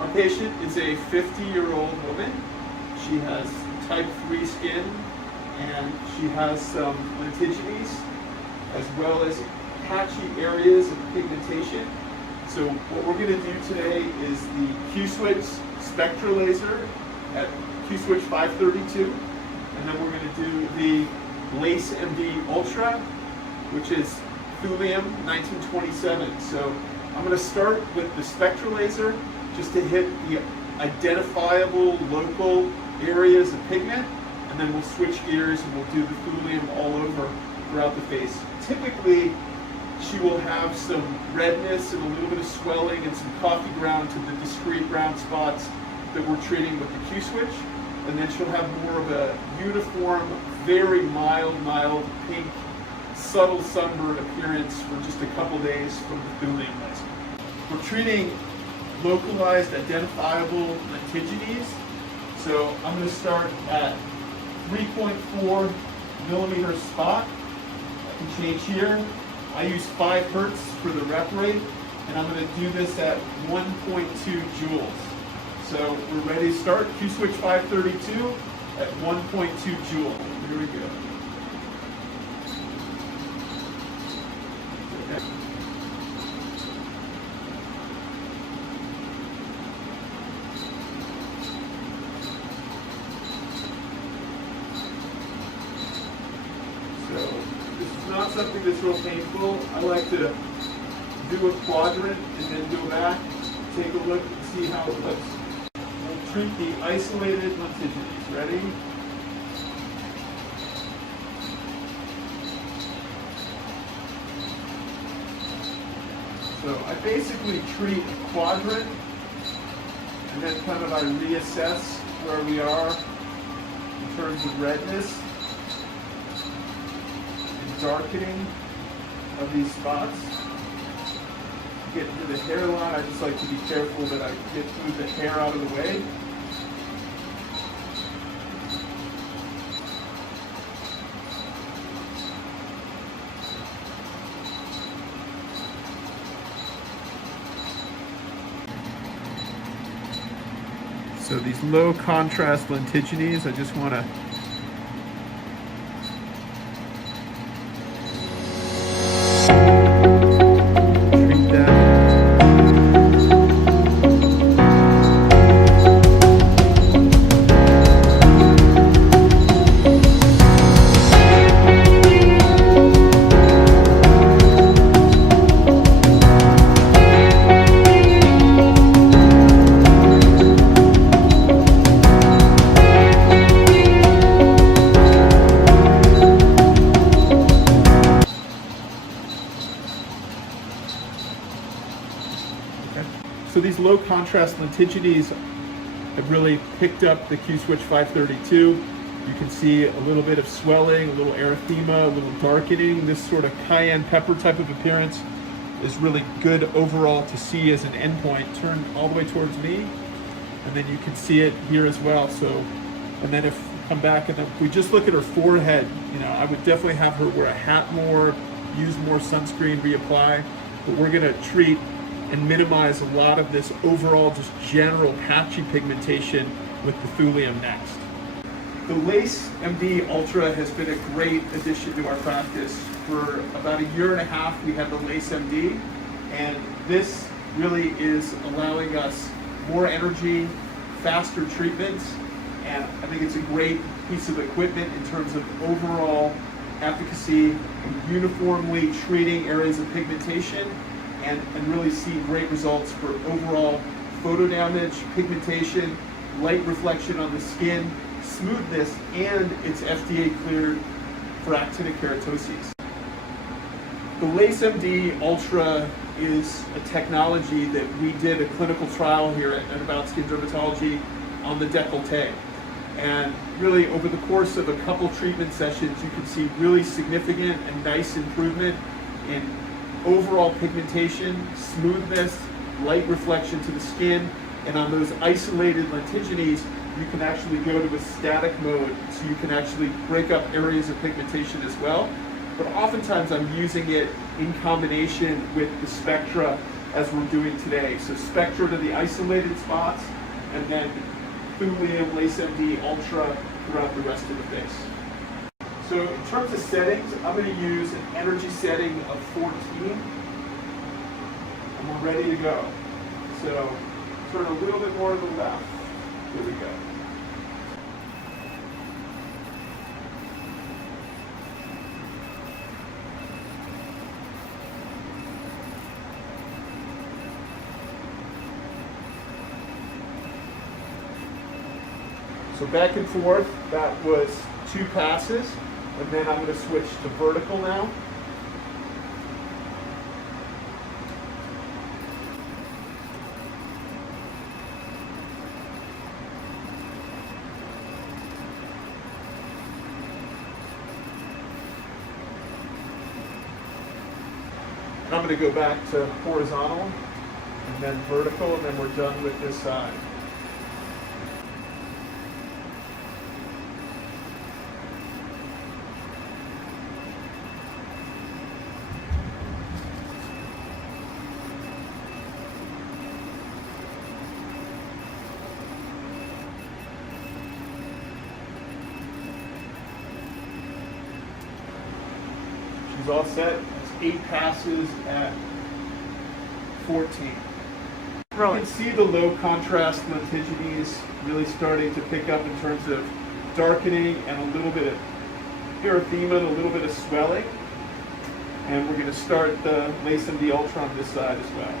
Our patient is a 50-year-old woman. She has type 3 skin and she has some lentigines as well as patchy areas of pigmentation. So what we're going to do today is the Q-Switch Spectra laser at Q-Switch 532, and then we're going to do the Lace MD Ultra, which is thulium 1927. So I'm going to start with the Spectra laser just to hit the identifiable local areas of pigment, and then we'll switch gears and we'll do the thulium all over throughout the face. Typically, she will have some redness and a little bit of swelling and some coffee ground to the discrete brown spots that we're treating with the Q-Switch, and then she'll have more of a uniform, very mild pink, subtle sunburn appearance for just a couple days from the thulium laser. We're treating localized identifiable lentigines, so I'm going to start at 3.4 millimeter spot. I can change here. I use 5 hertz for the rep rate, and I'm going to do this at 1.2 joules. So we're ready to start. Q-Switch 532 at 1.2 joules. Here we go. Okay. So this is not something that's real painful. I like to do a quadrant and then go back, take a look and see how it looks. We'll treat the isolated lentigines. Ready? So I basically treat a quadrant and then kind of I reassess where we are in terms of redness and darkening of these spots. Get into the hairline, I just like to be careful that I get through the hair out of the way. So these low contrast lentigines, I just want to So these low contrast lentigines have really picked up the Q-Switch 532. You can see a little bit of swelling, a little erythema, a little darkening. This sort of cayenne pepper type of appearance is really good overall to see as an endpoint. Turn all the way towards me, and then you can see it here as well. So, and then if come back and then if we just look at her forehead, you know, I would definitely have her wear a hat more, use more sunscreen, reapply, but we're gonna treat and minimize a lot of this overall just general patchy pigmentation with the thulium next. The Lace MD Ultra has been a great addition to our practice. For about 1.5 years we had the Lace MD, and this really is allowing us more energy, faster treatments, and I think it's a great piece of equipment in terms of overall efficacy and uniformly treating areas of pigmentation and really see great results for overall photo damage, pigmentation, light reflection on the skin, smoothness, and it's FDA cleared for actinic keratoses. The Lace MD Ultra is a technology that we did a clinical trial here at About Skin Dermatology on the décolleté. And really over the course of a couple treatment sessions, you can see really significant and nice improvement in overall pigmentation, smoothness, light reflection to the skin, and on those isolated lentigines, you can actually go to a static mode, so you can actually break up areas of pigmentation as well. But oftentimes I'm using it in combination with the Spectra as we're doing today. So Spectra to the isolated spots, and then Thulium Lace MD Ultra throughout the rest of the face. So in terms of settings, I'm going to use an energy setting of 14, and we're ready to go. So turn a little bit more to the left. Here we go. So back and forth, that was 2 passes, and then I'm going to switch to vertical now. And I'm going to go back to horizontal, and then vertical, and then we're done with this side. She's all set. It's 8 passes at 14. You can see the low contrast lentigines really starting to pick up in terms of darkening and a little bit of erythema and a little bit of swelling. And we're going to start the Lace MD Ultra on this side as well.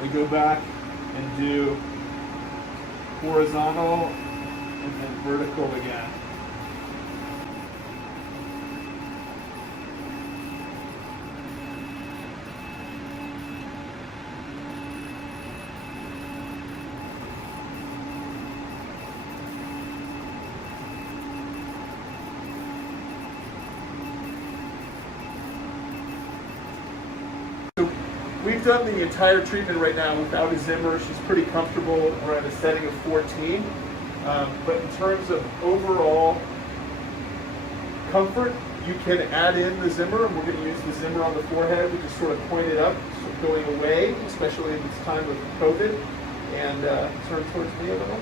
We go back and do horizontal and then vertical again. We've done the entire treatment right now without a Zimmer. She's pretty comfortable. We're at a setting of 14. But in terms of overall comfort, you can add in the Zimmer. We're going to use the Zimmer on the forehead, which is sort of pointed up, sort of going away, especially in this time of COVID. And turn towards me a little.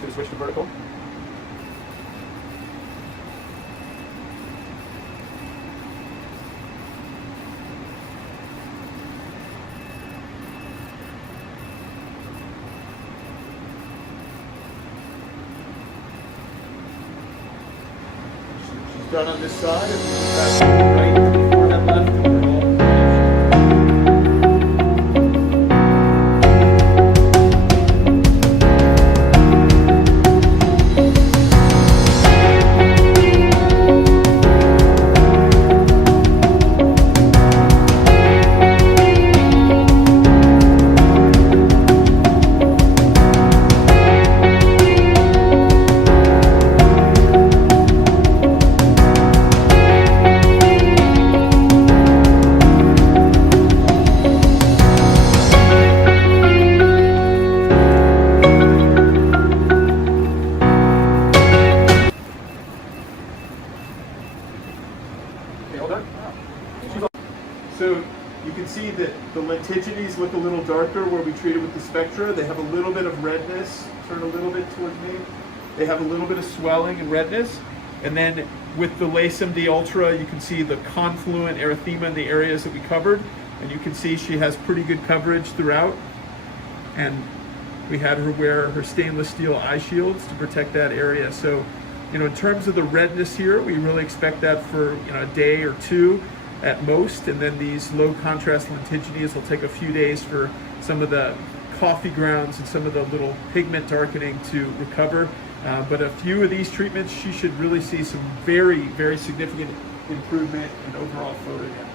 So switch to vertical. She's done on this side, and that's right, forehead left, and we're all finished. So you can see that the lentigines look a little darker where we treated with the Spectra. They have a little bit of redness. Turn a little bit towards me. They have a little bit of swelling and redness. And then with the Lace MD Ultra, you can see the confluent erythema in the areas that we covered. And you can see she has pretty good coverage throughout. And We had her wear her stainless steel eye shields to protect that area. So, in terms of the redness here, we really expect that for a day or two at most, and then these low contrast lentigines will take a few days for some of the coffee grounds and some of the little pigment darkening to recover. But a few of these treatments, she should really see some very, very significant improvement in overall photograph.